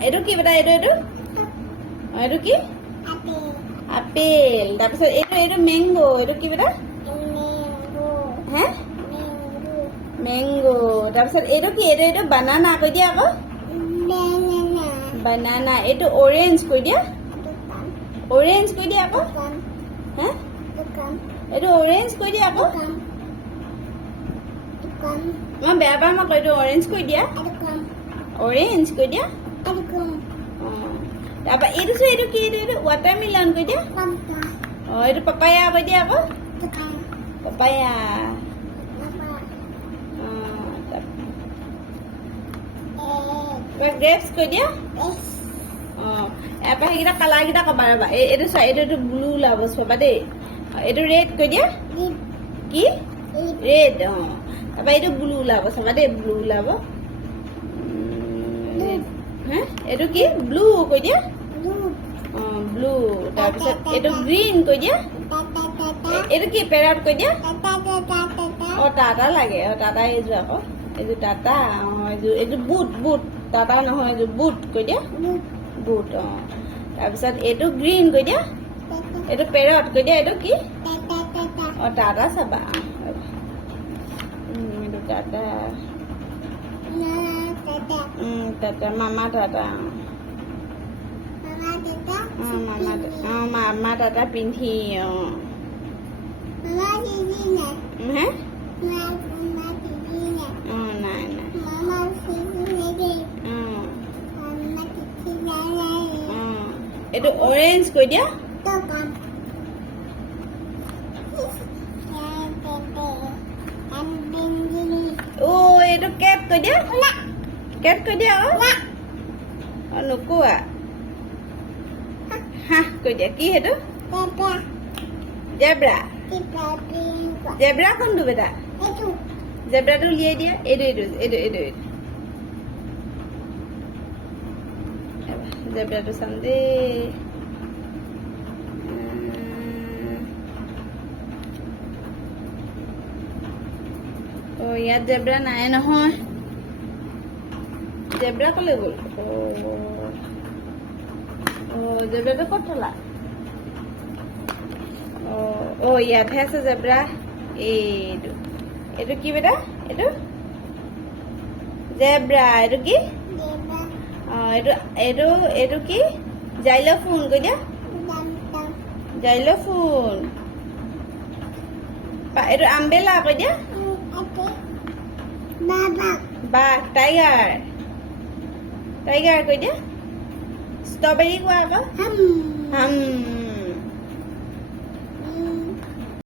এইটো কি বেটা এইটো এইটো কি আপেল তাৰপিছত এইটো মেংগো এইটো কি বেটা হে মেংগো তাৰপিছত এইটো কি এইটো বানানা কৈ দিয়া আকৌ বানানা এইটো অৰেঞ্জ কৈ দিয়া অৰেঞ্জ কৈ দিয়া আকৌ হে এইটো অৰেঞ্জ কৈ দিয়া আকৌ মই বেয়া পাওঁ মই এইটো অৰেঞ্জ কৈ দিয়া অৰেঞ্জ কৈ দিয়া তাৰপৰা এইটো কি এইটো ৱাটাৰমেলন কৈ দিয়া এইটো পাপায়া কৈ দিয়া আকৌ পাপায়া গ্ৰেপছ কৈ দিয়া ইয়াৰ পৰা সেইকেইটা কালাৰকেইটা ক'বা ৰ'বা এইটো চোৱা এইটো ব্লু ওলাব চাবা দেই এইটো ৰেড কৈ দিয়া কি ৰেড তাৰপৰা এইটো ব্লু ওলাব চাবা দেই ব্লু ওলাব হে এইটো কি ব্লু কৈ দিয়া ব্লু তাৰপিছত এইটো গ্ৰীণ কৈ দিয়া এইটো কি পেৰট কৈ দিয়া টাটা লাগে টাটা এইযোৰ আকৌ এইযোৰ টাটা এইযোৰ বুট টাটা নহয় এইযোৰ বুট কৈ দিয়া বুট তাৰপিছত এইটো গ্ৰীণ কৈ দিয়া এইটো পেৰট কৈ দিয়া এইটো কি টাটা চাবা এইটো টাটা টাটা মামা টাটা মামা টাটা পিন্ধি হে নাই এইটো অৰেঞ্জ কৈ দিয়া এইটো কেট কৈ দিয়া কেট কৈ দিয়া নোকোৱা হাঁহ কৈ দিয়া কি সেইটো জেব্ৰা জেব্ৰা কোনটো বেটা জেব্ৰাটো উলিয়াই দিয়া এইটো জেব্ৰাটো চাম দেই ইয়াত জেব্ৰা নাই নহয় জেব্ৰা ক'লৈ গ'ল জেব্ৰাটো ক'ত থলা ইয়াতহে আছে জেব্ৰা এইটো কি বেটা এইটো জেব্ৰা এইটো কি এইটো কি জাইল'ফোন কৈ দিয়া জাইল'ফোন এইটো আমবেলা কৈ দিয়া বাঘ টাইগাৰ কৈ দিয়া ষ্ট্ৰবেৰী কোৱা আকৌ